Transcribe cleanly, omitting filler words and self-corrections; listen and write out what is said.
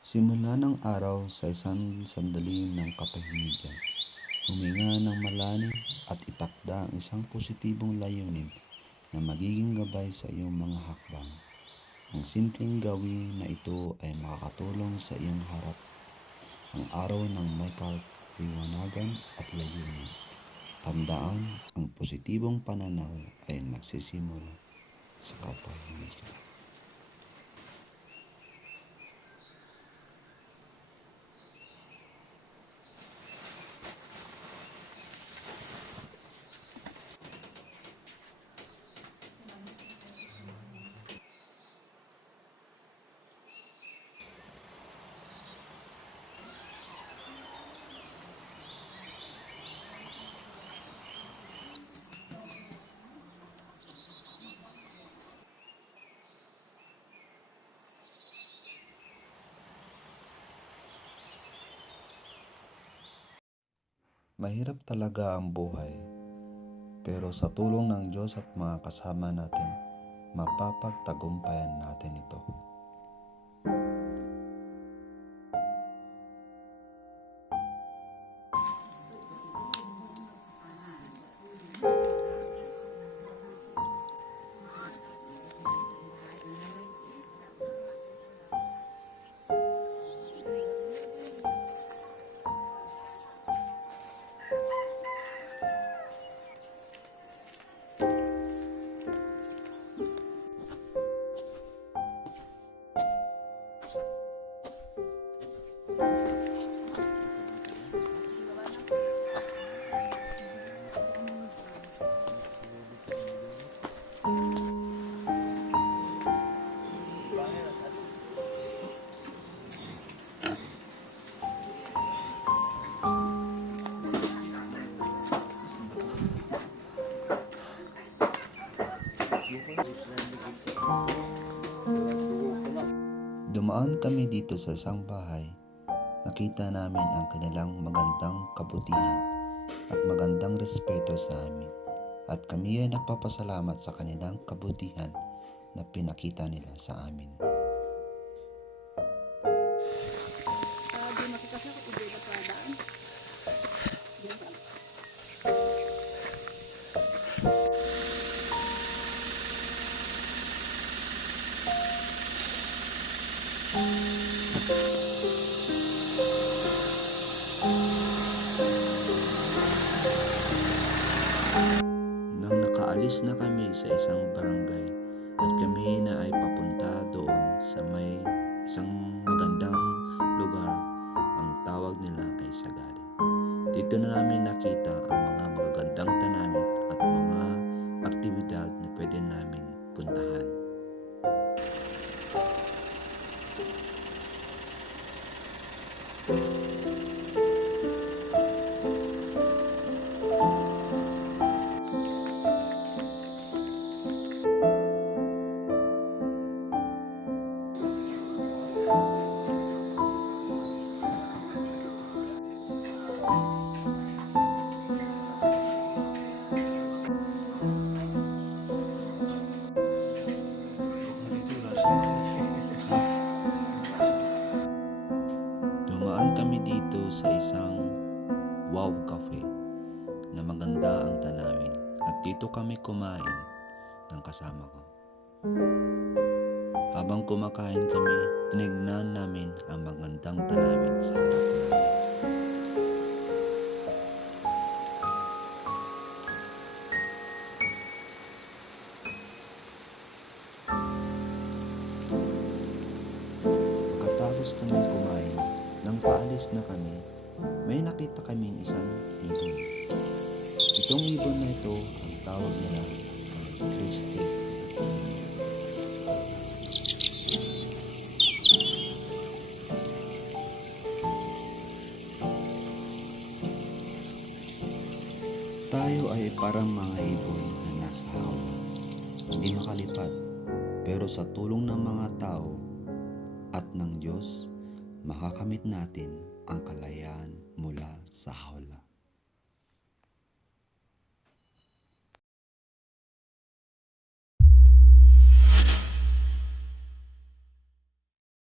Simula ng araw sa isang sandali ng katahimikan, huminga ng malalim at itakda ang isang positibong layunin na magiging gabay sa iyong mga hakbang. Ang simpleng gawin na ito ay makakatulong sa iyong harap ang araw ng may kaliwanagan at layunin. Tandaan, ang positibong pananaw ay nagsisimula sa katahimikan. Mahirap talaga ang buhay, pero sa tulong ng Diyos at mga kasama natin, mapapagtagumpayan natin ito. Dumaan kami dito sa isang bahay. Nakita namin ang kanilang magandang kabutihan at magandang respeto sa amin. At kami ay nagpapasalamat sa kanilang kabutihan na pinakita nila sa amin. Nang nakaalis na kami sa isang barangay at kami na ay papunta doon sa may isang magandang lugar, ang tawag nila ay Sagada. Dito na namin nakita ang mga magagandang tanawin at mga aktibidad na pwede namin puntahan. Dumaan kami dito sa isang Wow Cafe na maganda ang tanawin at dito kami kumain ng kasama ko. Habang kumakain kami, tinignan namin ang magandang tanawin sa harap namin. Pagkatapos kami kumain, nang paalis na kami, may nakita kaming isang ibon. Itong ibon na ito, ang tawag nila ay Christie. Tayo ay parang mga ibon na nasa hawla, hindi makalipad, pero sa tulong ng mga tao at ng Diyos, makakamit natin ang kalayaan mula sa hawla.